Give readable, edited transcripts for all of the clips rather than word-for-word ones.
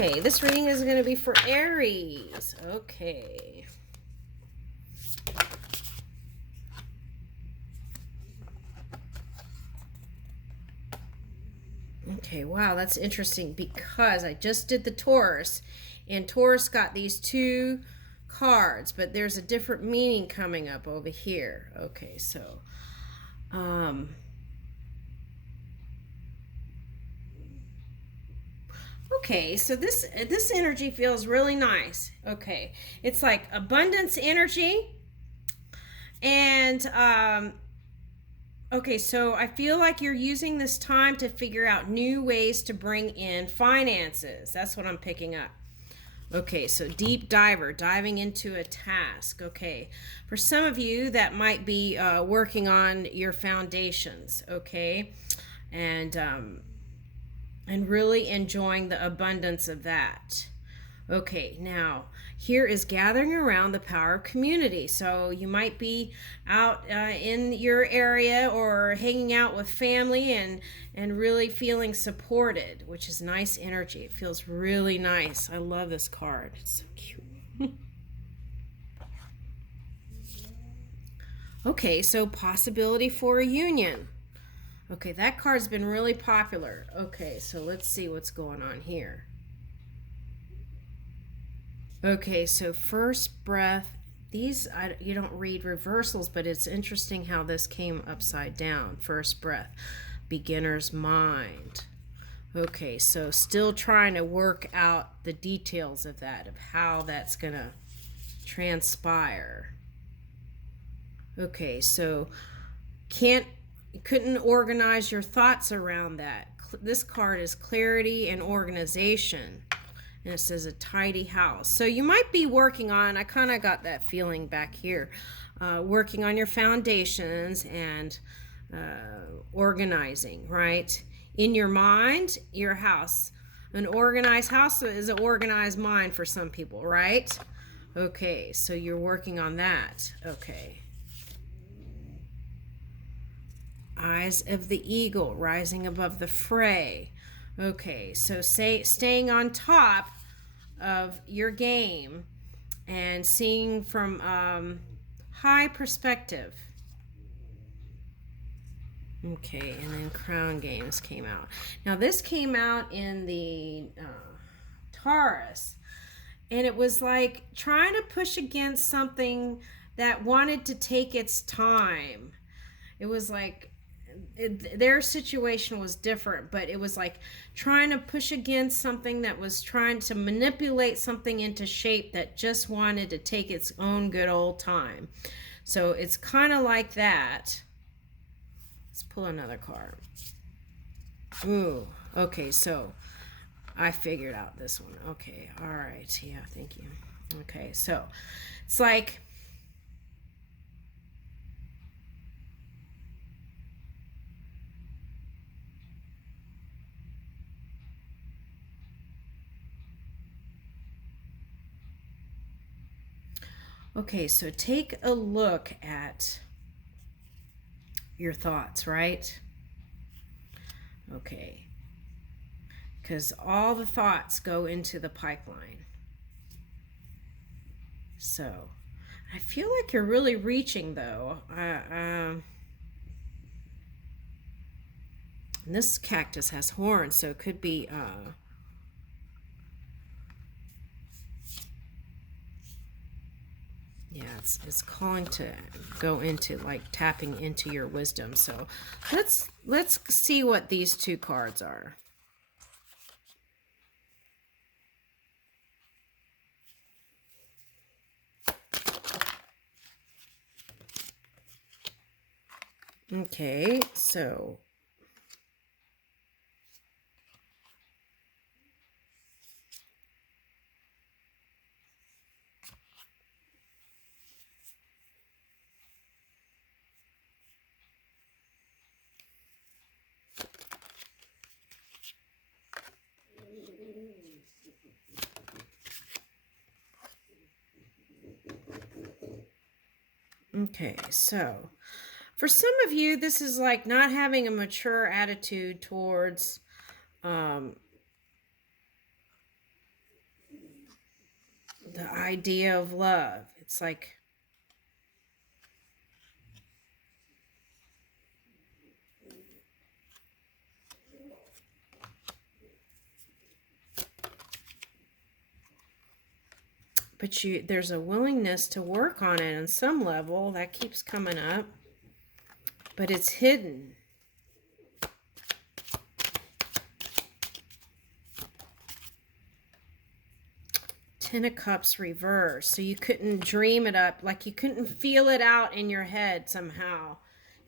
Okay, this reading is going to be for Aries. Okay. Okay, wow, that's interesting because I just did the Taurus, and Taurus got these two cards, but there's a different meaning coming up over here. Okay, so okay, so this energy feels really nice. Okay, it's like abundance energy, and okay, so I feel like you're using this time to figure out new ways to bring in finances. That's what I'm picking up. Okay, so deep diver, diving into a task. Okay, for some of you, that might be working on your foundations. Okay, and really enjoying the abundance of that. Okay, now here is gathering around the power of community. So you might be out in your area or hanging out with family and really feeling supported, which is nice energy. It feels really nice. I love this card. It's so cute. Okay, so possibility for a union. Okay, that card's been really popular. Okay, so let's see what's going on here. Okay, so first breath. These, you don't read reversals, but it's interesting how this came upside down. First breath, beginner's mind. Okay, so still trying to work out the details of that, of how that's going to transpire. Okay, so couldn't organize your thoughts around that. This card is clarity and organization. And it says a tidy house. So you might be working on, I kind of got that feeling back here, working on your foundations and organizing, right? In your mind, your house. An organized house is an organized mind for some people, right? Okay, so you're working on that. Okay. Eyes of the eagle, rising above the fray. Okay, so staying on top of your game and seeing from high perspective. Okay, and then Crown Games came out. Now this came out in the Taurus, and it was like trying to push against something that wanted to take its time. It was like their situation was different, but it was like trying to push against something that was trying to manipulate something into shape that just wanted to take its own good old time. So it's kind of like that. Let's pull another card. Ooh, okay, so I figured out this one. Okay, all right, yeah, thank you. Okay, so it's like okay, so take a look at your thoughts, right? Okay. Because all the thoughts go into the pipeline. So, I feel like you're really reaching, though. And this cactus has horns, so it could be yeah, it's calling to go into like tapping into your wisdom. So let's see what these two cards are. Okay, so okay, so for some of you, this is like not having a mature attitude towards the idea of love. It's like, but there's a willingness to work on it on some level that keeps coming up, but it's hidden. Ten of Cups reversed. So you couldn't dream it up, like you couldn't feel it out in your head somehow.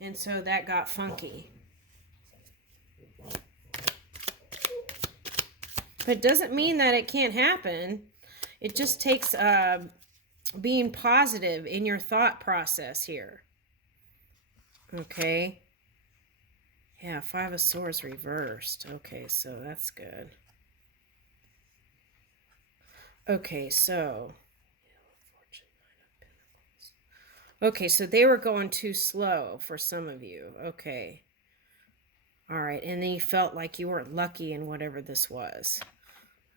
And so that got funky. But it doesn't mean that it can't happen. It just takes being positive in your thought process here. Okay. Yeah, Five of Swords reversed. Okay, so that's good. Okay, so okay, so they were going too slow for some of you. Okay. All right, and then you felt like you weren't lucky in whatever this was.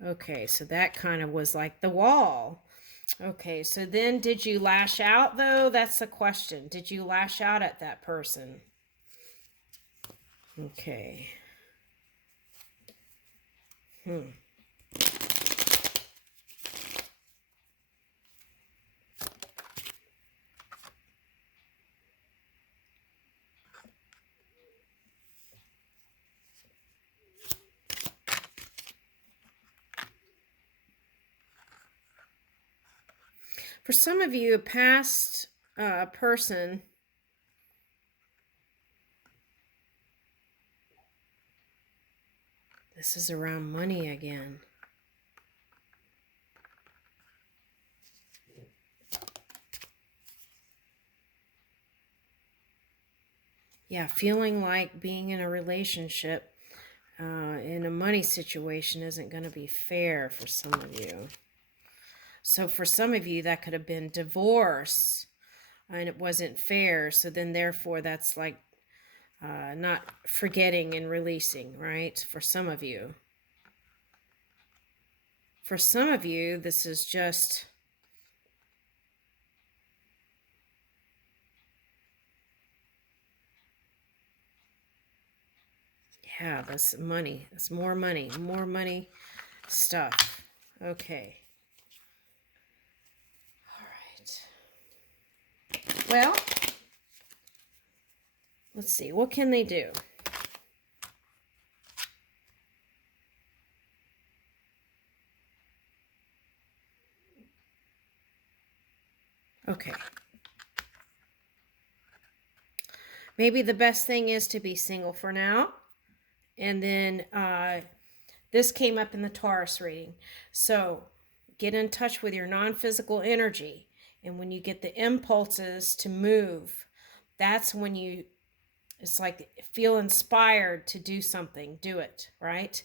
Okay, so that kind of was like the wall. Okay, so then did you lash out though? That's the question. Did you lash out at that person? Okay. For some of you, a past person, this is around money again. Yeah, feeling like being in a relationship in a money situation isn't going to be fair for some of you. So for some of you, that could have been divorce and it wasn't fair. So then therefore that's like not forgetting and releasing, right? For some of you. For some of you, this is just yeah, that's money. That's more money stuff. Okay. All right. Well, let's see. What can they do? Okay. Maybe the best thing is to be single for now. And then this came up in the Taurus reading. So get in touch with your non-physical energy. And when you get the impulses to move, that's when you, it's like feel inspired to do something, do it, right?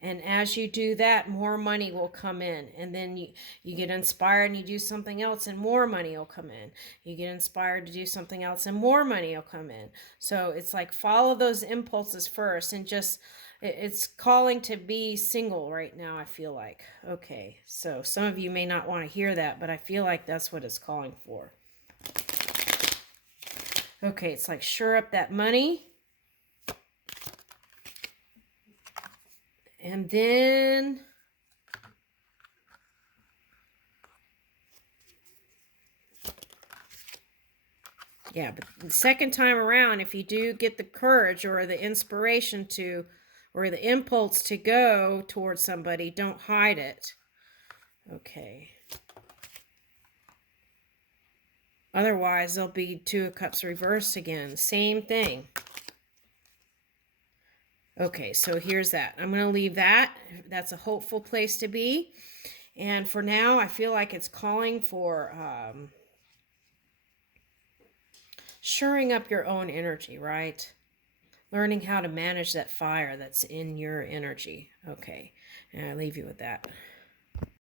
And as you do that, more money will come in. And then you get inspired and you do something else and more money will come in. You get inspired to do something else and more money will come in. So it's like follow those impulses first and just, it's calling to be single right now, I feel like. Okay, so some of you may not want to hear that, but I feel like that's what it's calling for. Okay, it's like sure up that money. And then yeah, but the second time around, if you do get the courage or the inspiration to, or the impulse to go towards somebody, don't hide it. Okay. Otherwise, there'll be Two of Cups reversed again. Same thing. Okay, so here's that. I'm going to leave that. That's a hopeful place to be. And for now, I feel like it's calling for shoring up your own energy, right? Learning how to manage that fire that's in your energy. Okay, and I leave you with that.